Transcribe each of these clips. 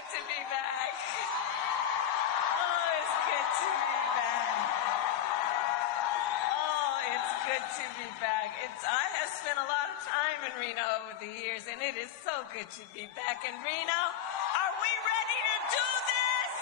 good to be back. Oh, it's good to be back. Oh, it's good to be back. I have spent a lot of time in Reno over the years, and it is so good to be back in Reno. Are we ready to do this?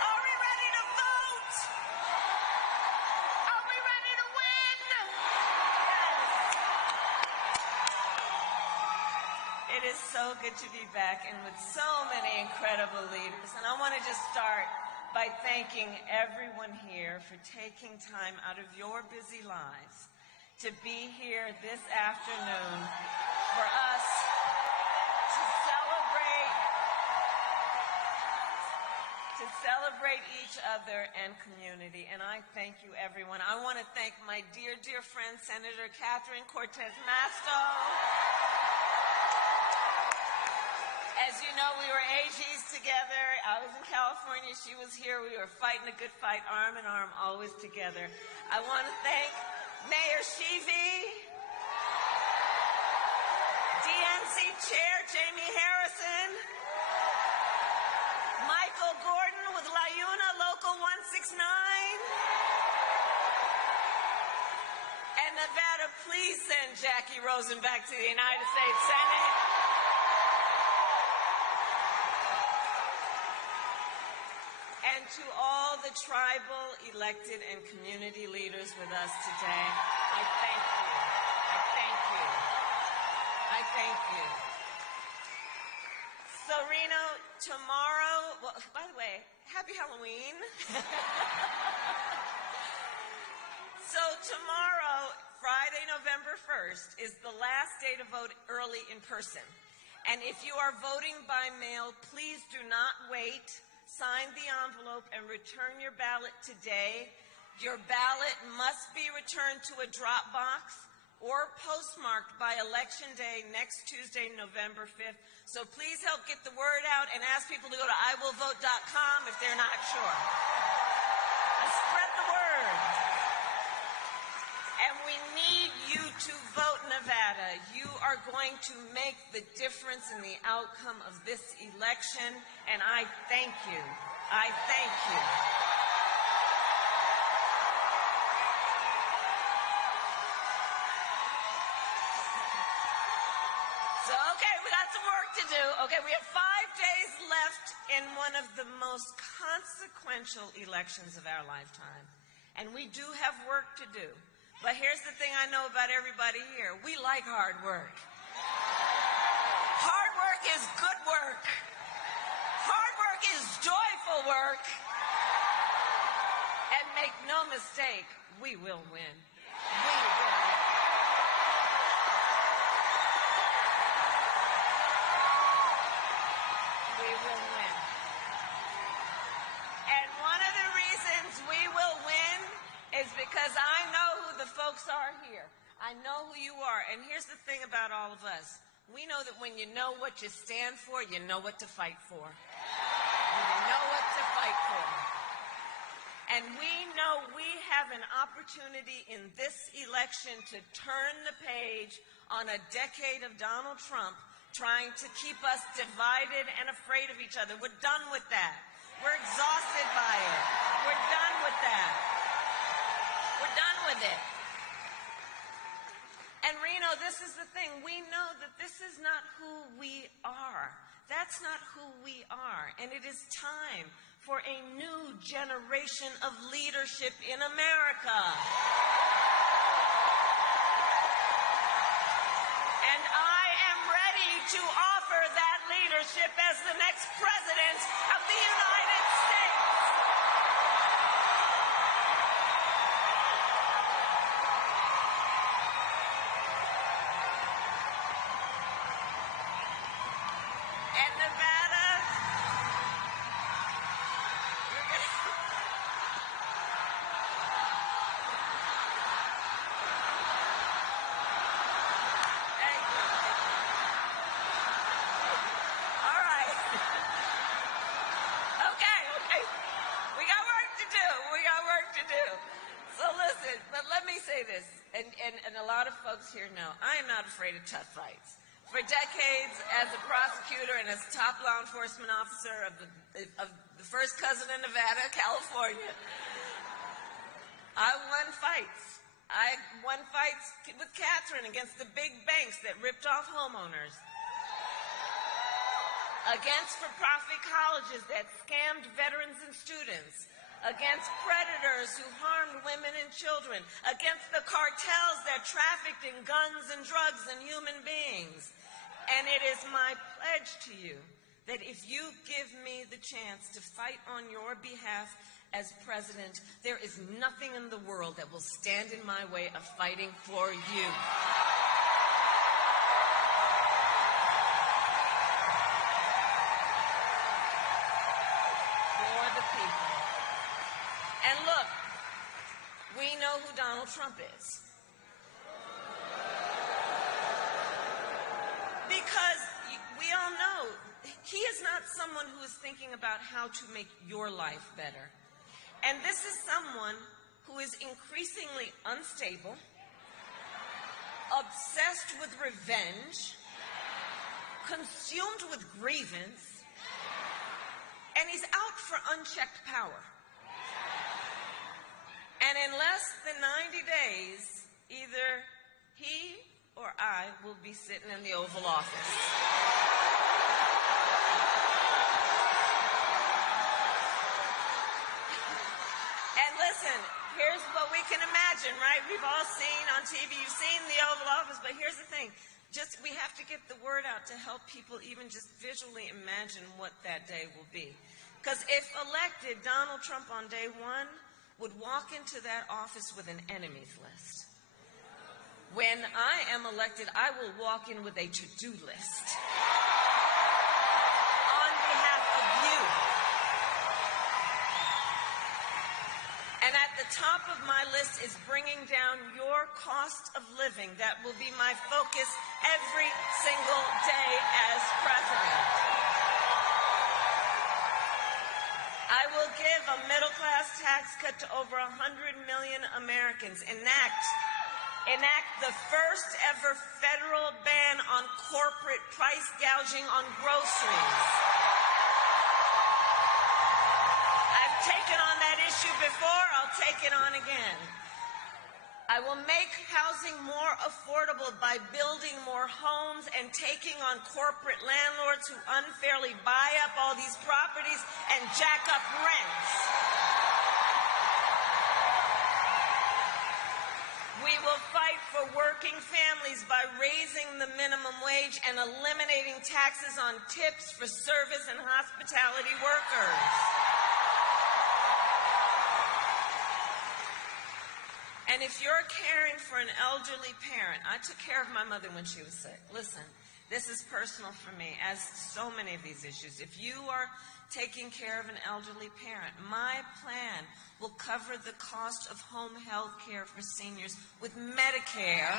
Are we ready to vote? Are we ready to win? Yes. It is so good to be back and with so many incredible leaders. And I want to just start by thanking everyone here for taking time out of your busy lives to be here this afternoon for us to celebrate each other and community. And I thank you, everyone. I want to thank my dear, dear friend, Senator Catherine Cortez Masto. As you know, we were AGs together. I was in California. She was here. We were fighting a good fight, arm in arm, always together. I want to thank Mayor Sheevy, DNC Chair Jamie Harrison, Michael Gordon with La Una Local 169, and Nevada, please send Jackie Rosen back to the United States Senate. And to all the tribal, elected, and community leaders with us today, I thank you. I thank you. I thank you. So, Reno, tomorrow, well, by the way, happy Halloween. So tomorrow, Friday, November 1st, is the last day to vote early in person. And if you are voting by mail, please do not wait. Sign the envelope and return your ballot today. Your ballot must be returned to a drop box or postmarked by Election Day next Tuesday, November 5th. So please help get the word out and ask people to go to iwillvote.com if they're not sure. And spread the word. And we need you to vote, Nevada. You are going to make the difference in the outcome of this election, and I thank you. I thank you. So, okay, we got some work to do. Okay, we have 5 days left in one of the most consequential elections of our lifetime, and we do have work to do. But here's the thing I know about everybody here. We like hard work. Hard work is good work. Hard work is joyful work. And make no mistake, we will win. We will win. We will win. And one of the reasons we will win is because I know who the folks are here. I know who you are. And here's the thing about all of us. We know that when you know what you stand for, you know what to fight for. You know what to fight for. And we know we have an opportunity in this election to turn the page on a decade of Donald Trump trying to keep us divided and afraid of each other. We're done with that. We're exhausted by it. We're done with that. We're done with it. And Reno, this is the thing. We know that this is not who we are. That's not who we are. And it is time for a new generation of leadership in America. And I am ready to offer that leadership as the next president of the United States. And Nevada, you're going to... Thank you. All right. Okay. We got work to do. So listen, but let me say this, and a lot of folks here know, I am not afraid of tough fights. For decades, as a prosecutor and as top law enforcement officer of the first cousin in Nevada, California, I won fights. I won fights with Catherine against the big banks that ripped off homeowners, against for-profit colleges that scammed veterans and students, against predators who harmed women and children, against the cartels that trafficked in guns and drugs and human beings. And it is my pledge to you that if you give me the chance to fight on your behalf as president, there is nothing in the world that will stand in my way of fighting for you. For the people. And look, we know who Donald Trump is. Because we all know he is not someone who is thinking about how to make your life better. And this is someone who is increasingly unstable, obsessed with revenge, consumed with grievance, and he's out for unchecked power. And in less than 90 days, either he or I will be sitting in the Oval Office. And listen, here's what we can imagine, right? We've all seen on TV, you've seen the Oval Office, but here's the thing. We have to get the word out to help people even just visually imagine what that day will be. Because if elected, Donald Trump on day one would walk into that office with an enemies list. When I am elected, I will walk in with a to-do list on behalf of you. And at the top of my list is bringing down your cost of living. That will be my focus every single day as president. I will give a middle-class tax cut to over 100 million Americans, enact the first ever federal ban on corporate price gouging on groceries. I've taken on that issue before, I'll take it on again. I will make housing more affordable by building more homes and taking on corporate landlords who unfairly buy up all these properties and jack up rents. We will fight for working families by raising the minimum wage and eliminating taxes on tips for service and hospitality workers. And if you're caring for an elderly parent, I took care of my mother when she was sick. Listen, this is personal for me, as so many of these issues. If you are taking care of an elderly parent, my plan will cover the cost of home health care for seniors with Medicare,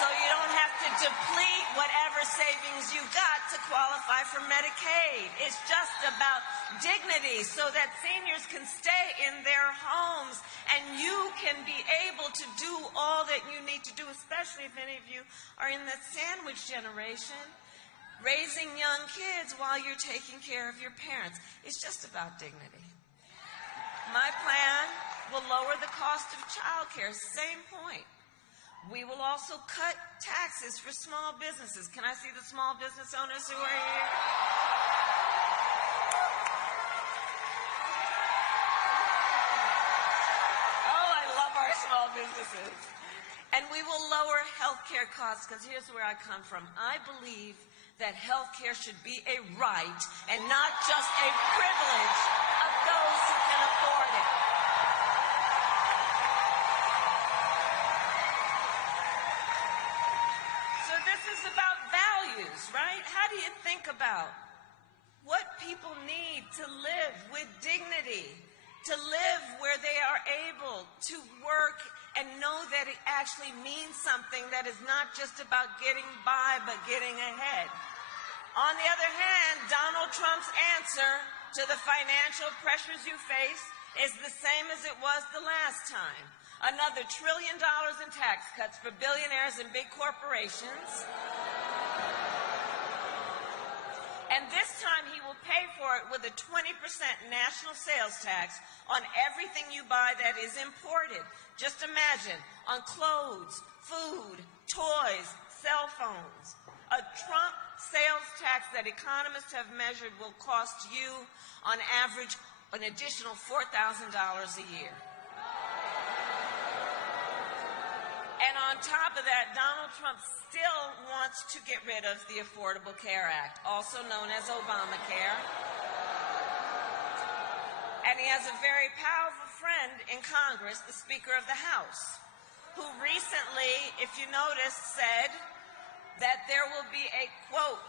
so you don't have to deplete whatever savings you got to qualify for Medicaid. It's just about dignity so that seniors can stay in their homes and you can be able to do all that you need to do, especially if any of you are in that sandwich generation, raising young kids while you're taking care of your parents. It's just about dignity. My plan will lower the cost of childcare, same point. We will also cut taxes for small businesses. Can I see the small business owners who are here? Oh, I love our small businesses. And we will lower health care costs, because here's where I come from. I believe that health care should be a right and not just a privilege of those who can afford it. So this is about values, right? How do you think about what people need to live with dignity, to live where they are able to work and know that it actually means something, that is not just about getting by but getting ahead? On the other hand, Donald Trump's answer to the financial pressures you face is the same as it was the last time. Another $1 trillion in tax cuts for billionaires and big corporations. And this time he will pay for it with a 20% national sales tax on everything you buy that is imported. Just imagine, on clothes, food, toys, cell phones. A Trump sales tax that economists have measured will cost you, on average, an additional $4,000 a year. And on top of that, Donald Trump still wants to get rid of the Affordable Care Act, also known as Obamacare. And he has a very powerful friend in Congress, the Speaker of the House, who recently, if you notice, said that there will be a, quote,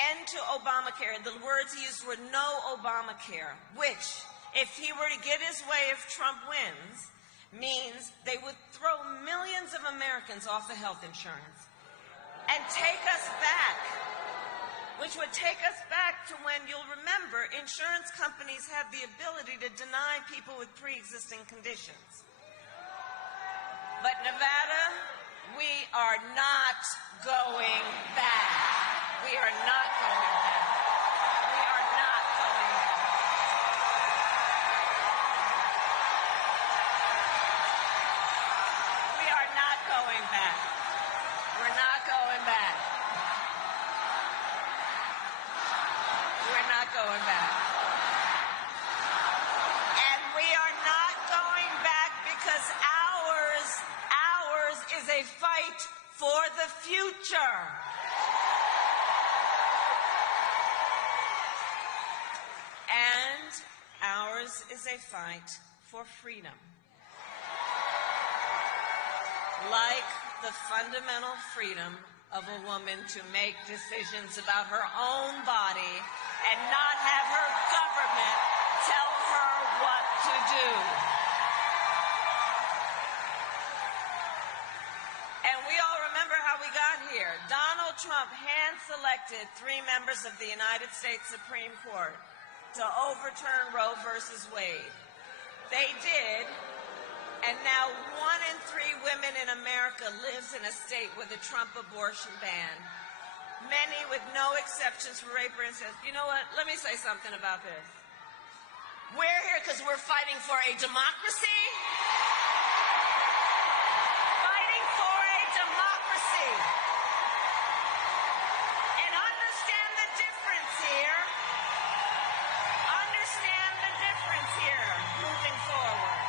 end to Obamacare. The words he used were no Obamacare, which, if he were to get his way, if Trump wins, means they would throw millions of Americans off of health insurance and take us back, which would take us back to when, you'll remember, insurance companies had the ability to deny people with pre-existing conditions. But Nevada, we are not going back. We are not going back. We are not going back. We are not going back. We're not going back. We're not going back. And we are not going back because ours is a fight for the future. And ours is a fight for freedom. Like the fundamental freedom of a woman to make decisions about her own body and not have her government tell her what to do. And we all remember how we got here. Donald Trump hand-selected 3 members of the United States Supreme Court to overturn Roe versus Wade. They did, and now 1 in 3 women in America lives in a state with a Trump abortion ban. Many with no exceptions for rape or incest. You know what? Let me say something about this. We're here because we're fighting for a democracy. Fighting for a democracy. And understand the difference here. Understand the difference here. Moving forward.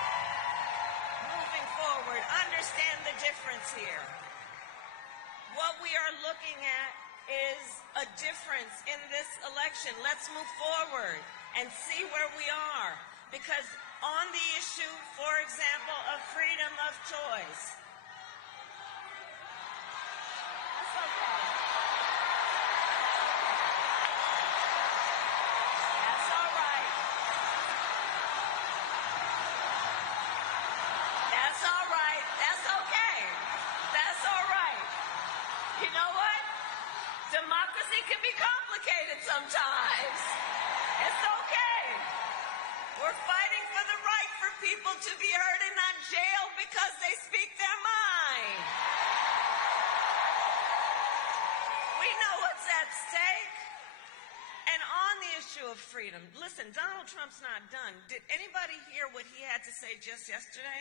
Moving forward. Understand the difference here. What we are looking at is a difference in this election. Let's move forward and see where we are. Because on the issue, for example, of freedom of choice. That's okay. That's all right. That's all right. That's okay. That's all right. You know what? Democracy can be complicated sometimes. It's okay. We're fighting for the right for people to be heard and not jailed because they speak their mind. We know what's at stake. And on the issue of freedom, listen, Donald Trump's not done. Did anybody hear what he had to say just yesterday?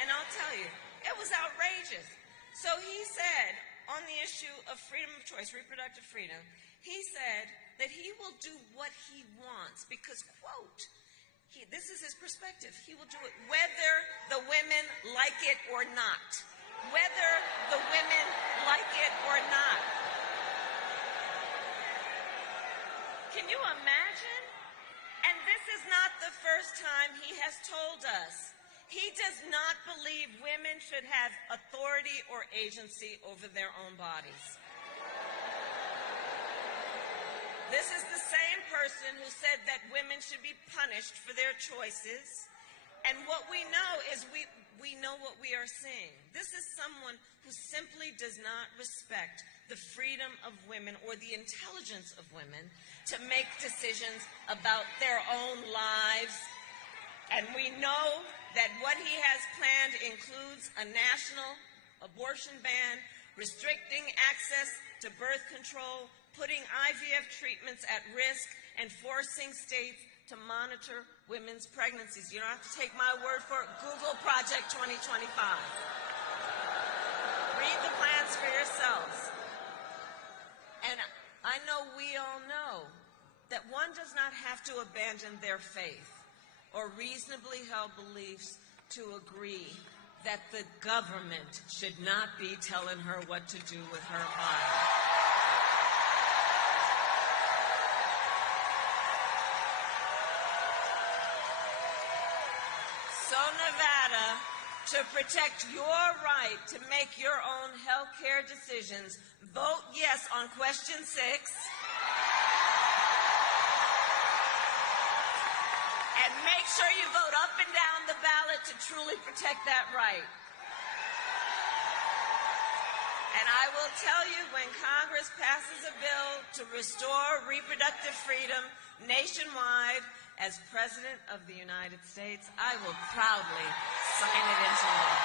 And I'll tell you, it was outrageous. So he said, on the issue of freedom of choice, reproductive freedom, he said that he will do what he wants because, quote, this is his perspective, he will do it whether the women like it or not. Whether the women like it or not. Can you imagine? And this is not the first time he has told us. He does not believe women should have authority or agency over their own bodies. This is the same person who said that women should be punished for their choices. And what we know is we know what we are seeing. This is someone who simply does not respect the freedom of women or the intelligence of women to make decisions about their own lives And we know that what he has planned includes a national abortion ban, restricting access to birth control, putting IVF treatments at risk, and forcing states to monitor women's pregnancies. You don't have to take my word for it. Google Project 2025. Read the plans for yourselves. And I know we all know that one does not have to abandon their faith or reasonably held beliefs to agree that the government should not be telling her what to do with her body. So, Nevada, to protect your right to make your own health care decisions, vote yes on question 6. And make sure you vote up and down the ballot to truly protect that right. And I will tell you, when Congress passes a bill to restore reproductive freedom nationwide, as President of the United States, I will proudly sign it into law.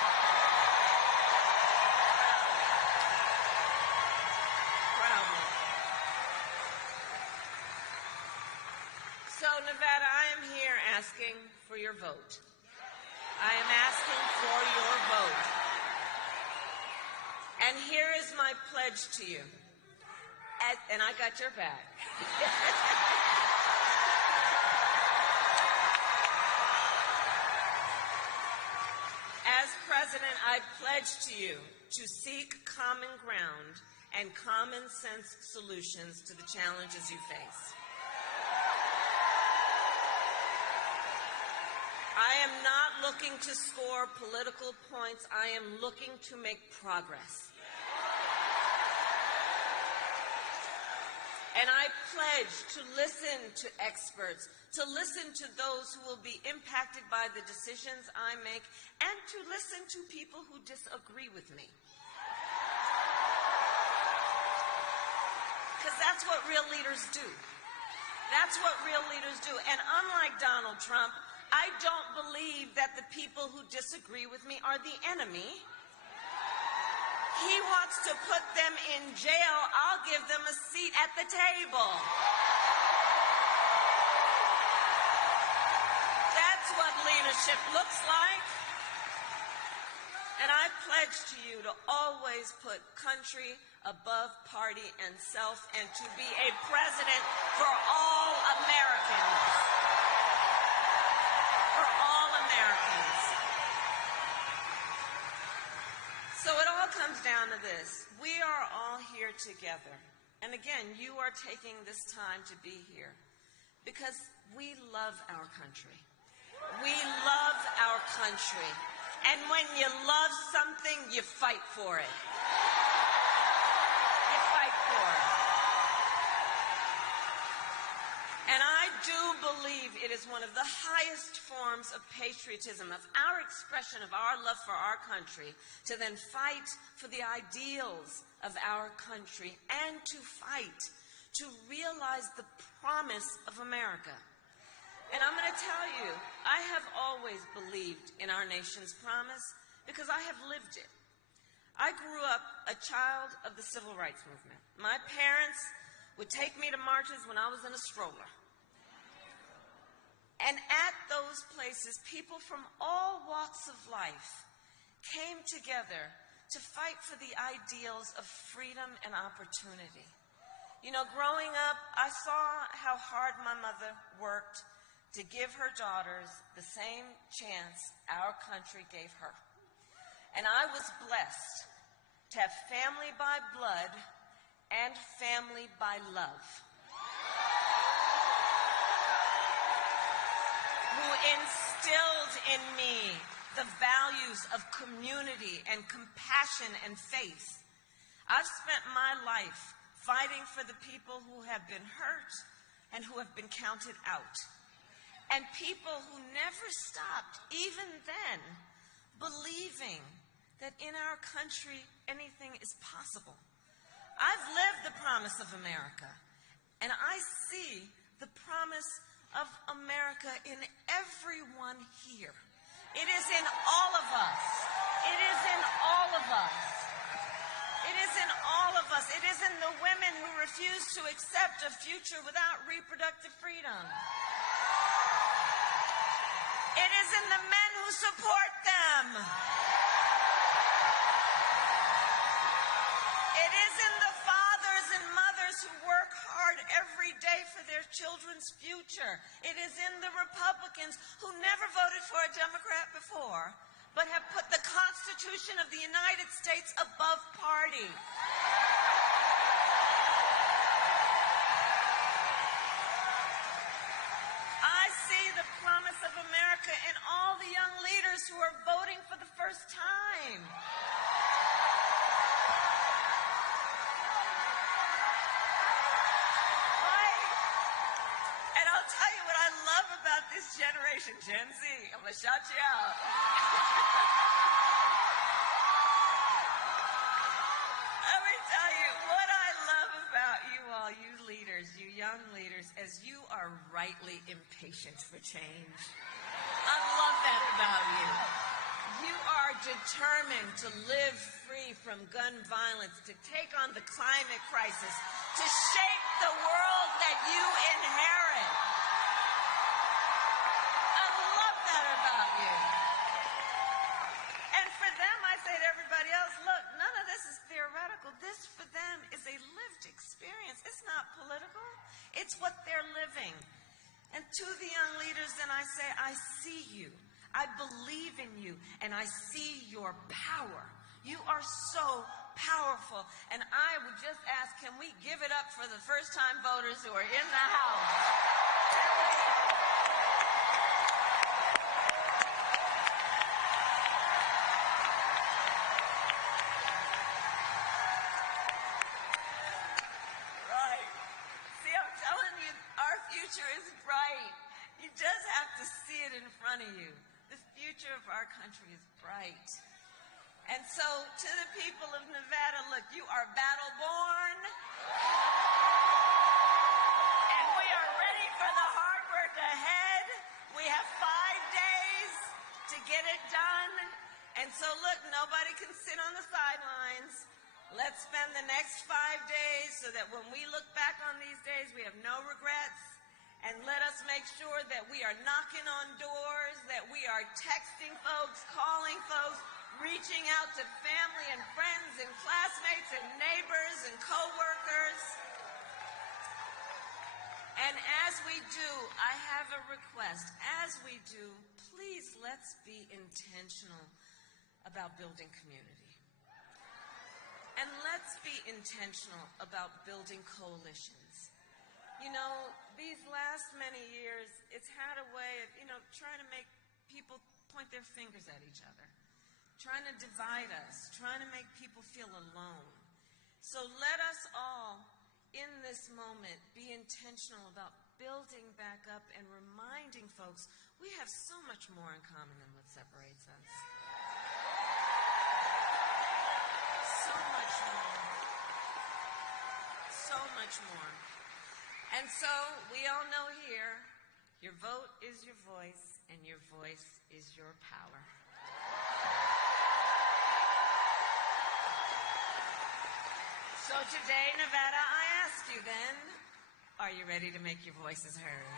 Proudly. So, Nevada, I am here asking for your vote. I am asking for your vote. And here is my pledge to you. And I got your back. As President, I pledge to you to seek common ground and common sense solutions to the challenges you face. I am not looking to score political points. I am looking to make progress. And I pledge to listen to experts, to listen to those who will be impacted by the decisions I make, and to listen to people who disagree with me. Because that's what real leaders do. That's what real leaders do. And unlike Donald Trump, I don't believe that the people who disagree with me are the enemy. He wants to put them in jail. I'll give them a seat at the table. That's what leadership looks like. And I pledge to you to always put country above party and self, and to be a president for all Americans. For all Americans. So it all comes down to this. We are all here together. And again, you are taking this time to be here because we love our country. We love our country. And when you love something, you fight for it. You fight for it. And I do believe it is one of the highest forms of patriotism, of our expression of our love for our country, to then fight for the ideals of our country and to fight to realize the promise of America. And I'm going to tell you, I have always believed in our nation's promise because I have lived it. I grew up a child of the civil rights movement. My parents would take me to marches when I was in a stroller. And at those places, people from all walks of life came together to fight for the ideals of freedom and opportunity. You know, growing up, I saw how hard my mother worked to give her daughters the same chance our country gave her. And I was blessed to have family by blood and family by love, who instilled in me the values of community and compassion and faith. I've spent my life fighting for the people who have been hurt and who have been counted out. And people who never stopped, even then, believing that in our country anything is possible. I've lived the promise of America, and I see the promise of America in everyone here. It is in all of us. It is in all of us. It is in all of us. It is in the women who refuse to accept a future without reproductive freedom. It is in the men who support them. It is in the fathers and mothers who work hard every day for their children's future. It is in the Republicans who never voted for a Democrat before, but have put the Constitution of the United States above party. I see the promise of America in all the young leaders who are voting for the first time. And I'll tell you what I love about this generation, Gen Z. I'm going to shout you out. Let me tell you what I love about you all, you leaders, you young leaders, as you are rightly impatient for change. I love that about you. You are determined to live free from gun violence, to take on the climate crisis, to shape the world that you inherit. I love that about you. And for them, I say to everybody else, look, none of this is theoretical. This, for them, is a lived experience. It's not political. It's what they're living. And to the young leaders, then I say, I see you. I believe in you, and I see your power. You are so powerful. And I would just ask, can we give it up for the first-time voters who are in the House? Right. See, I'm telling you, our future is bright. You just have to see it in front of you. The future of our country is bright. And so, to the people of Nevada, look, you are battle-born. And we are ready for the hard work ahead. We have 5 days to get it done. And so, look, nobody can sit on the sidelines. Let's spend the next 5 days so that when we look back on these days, we have no regrets. And let us make sure that we are knocking on doors, that we are texting folks, calling folks, reaching out to family and friends and classmates and neighbors and coworkers. And as we do, I have a request. As we do, please let's be intentional about building community. And let's be intentional about building coalitions. You know, these last many years, it's had a way of, trying to make people point their fingers at each other, trying to divide us, trying to make people feel alone. So let us all, in this moment, be intentional about building back up and reminding folks we have so much more in common than what separates us. So much more. So much more. And so, we all know here, your vote is your voice, and your voice is your power. So today, Nevada, I ask you then, are you ready to make your voices heard?